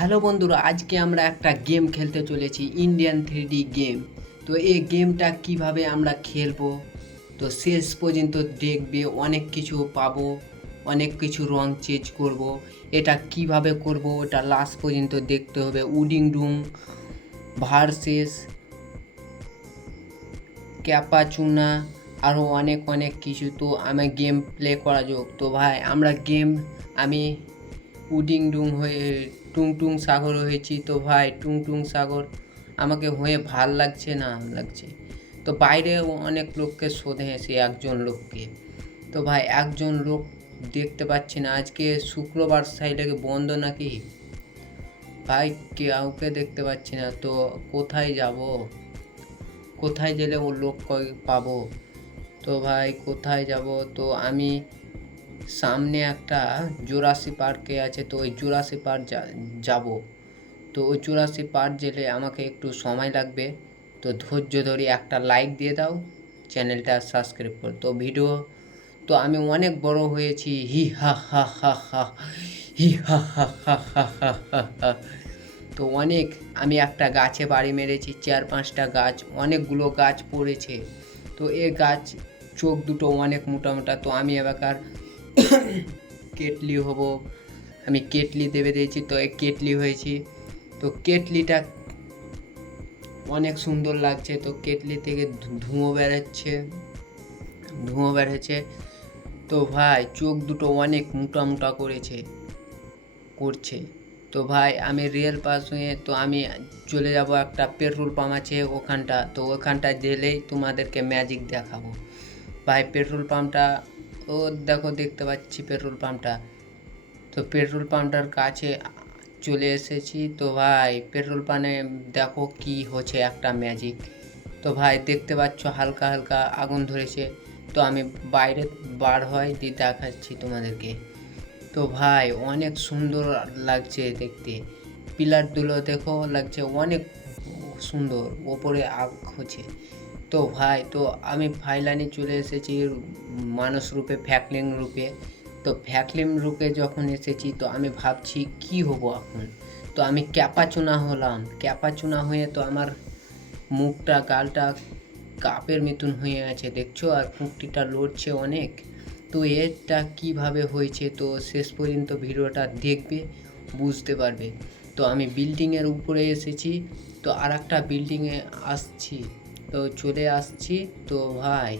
Hello বন্ধুরা, আজকে আমরা একটা গেম খেলতে চলেছি ইন্ডিয়ান থ্রি গেম তো এই গেমটা কীভাবে আমরা খেলব? তো শেষ পর্যন্ত দেখবে অনেক কিছু পাবো, অনেক কিছু রং চেঞ্জ করব। এটা কীভাবে করব ওটা লাস্ট পর্যন্ত দেখতে হবে। উডিং ডুং ভার্সেস ক্যাপাচুনা আরও অনেক অনেক কিছু। তো আমি গেম প্লে করা যোগ তো ভাই, আমরা গেম আমি উডিং ডুং হয়ে টুং টুং সাগর হয়েছি তো ভাই টুং টুং সাগর আমাকে হয়ে ভালো লাগছে না লাগছে। তো বাইরে অনেক লোককে শোধে এসে একজন লোককে। তো ভাই, একজন লোক দেখতে পাচ্ছি না। আজকে শুক্রবার সাইডে বন্ধ নাকি? ভাই, কাউকে দেখতে পাচ্ছি না। তো কোথায় যাব? কোথায় গেলে ও লোক পাবো? তো ভাই, কোথায় যাব? তো আমি সামনে একটা জোরাসি পার্কে আছে, তো ওই জোরাসি পার্ক যাব। তো ওই জোরাসি পার্ক গেলে আমাকে একটু সময় লাগবে। তো ধৈর্য ধরে একটা লাইক দিয়ে দাও, চ্যানেলটা সাবস্ক্রাইব কর। তো ভিডিও, তো আমি অনেক বড় হয়েছি। হি হা হা হা হা, হি হা হা হা হা হা হা হা। তো অনেক, আমি একটা গাছে বাড়ি মেরেছি, চার পাঁচটা গাছ, অনেকগুলো গাছ পড়েছে। তো এ গাছ, চোখ দুটো অনেক মোটা মোটা, তো আমি এবারকার কেটলি হব। আমি কেটলি দেবে দিয়েছি, তো কেটলি হয়েছি। তো কেটলিটা অনেক সুন্দর লাগছে, তো কেটলি থেকে ধুঁয়ো বেরোচ্ছে ধুঁয়ো বেরোচ্ছে। তো ভাই, চোখ দুটো অনেক মোটা মোটা করেছে, করছে। তো ভাই, আমি রেল পাস হয়ে, তো আমি চলে যাব একটা পেট্রোল পাম্প আছে ওখানটা। তো ওখানটা গেলেই তোমাদেরকে ম্যাজিক দেখাবো। ভাই, পেট্রোল পাম্পটা ও দেখো দেখতে পাচ্ছি পেট্রোল পাম্পটা। তো পেট্রোল পাম্পটার কাছে চলে এসেছি। তো ভাই, পেট্রোল পাম্পে দেখো কি হচ্ছে একটা ম্যাজিক তো ভাই, দেখতে পাচ্ছ হালকা হালকা আগুন ধরেছে। তো আমি বাইরে বার হয় দিয়ে দেখাচ্ছি তোমাদেরকে। তো ভাই, অনেক সুন্দর লাগছে দেখতে। পিলারগুলো দেখো লাগছে অনেক সুন্দর, ওপরে আগ হচ্ছে। তো ভাই, তো আমি ফাইলানি চলে এসেছি মানুষ রূপে, ফ্যাকলিং রূপে। তো ফ্যাকলিং রূপে যখন এসেছি, তো আমি ভাবছি কি হব এখন? তো আমি ক্যাপাচুনা হলাম। ক্যাপাচুনা হয়ে তো আমার মুখটা, গালটা কাপের মতন হয়ে আছে, দেখছ? আর কুকটিটা লড়ছে অনেক। তো এটা কীভাবে হয়েছে? তো শেষ পর্যন্ত ভিডিওটা দেখবে, বুঝতে পারবে। তো আমি বিল্ডিংয়ের উপরে এসেছি। তো আর একটা বিল্ডিংয়ে আসছি। তো চলে আসছি তো ভাই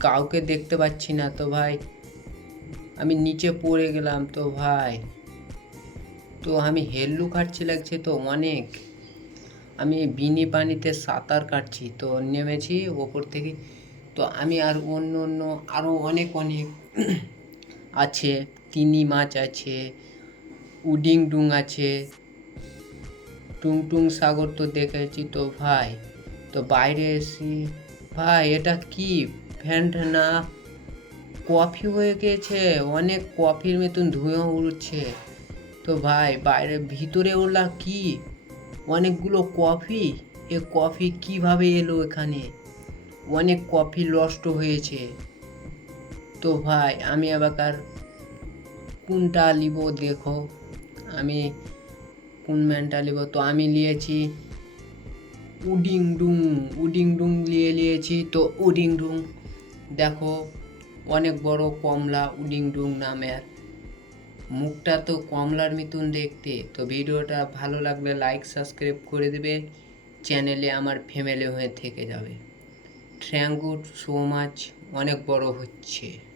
কাউকে দেখতে পাচ্ছি না তো ভাই। আমি নিচে পড়ে গেলাম তো ভাই। তো আমি হেল্লু কাটছি লাগছে তো অনেক। আমি বিনি পানিতে সাঁতার কাটছি তো নেমেছি ওপর থেকে। তো আমি আর অন্য অন্য আরও অনেক অনেক আছে, তিমি মাছ আছে, উডিং ডুং আছে টুং টুং সাগর তো দেখেছি তো ভাই। তো বাইরে এসি, ভাই, এটা কি? ফ্যান্ট না? কফি হয়ে গেছে, অনেক কফির মতন ধুঁয়ো উড়ছে। তো ভাই, বাইরে ভিতরে ওলা কি? অনেকগুলো কফি? এ কফি কীভাবে এলো এখানে? অনেক কফি নষ্ট হয়েছে। তো ভাই, আমি আবার কোনটা নিব দেখো। আমি কোন ম্যানটা নিব তো আমি নিয়েছি উডিং ডুং উডিং ডুং নিয়ে নিয়েছি তো উডিং ডুং, দেখো, অনেক বড় কমলা উডিং ডুং নামের। মুখটা তো কমলার মতন দেখতে। তো ভিডিওটা ভালো লাগলে লাইক সাবস্ক্রাইব করে দেবে। চ্যানেলে আমার ফ্যামিলি হয়ে থেকে যাবে। থ্যাংক ইউ সো মাচ অনেক বড় হচ্ছে।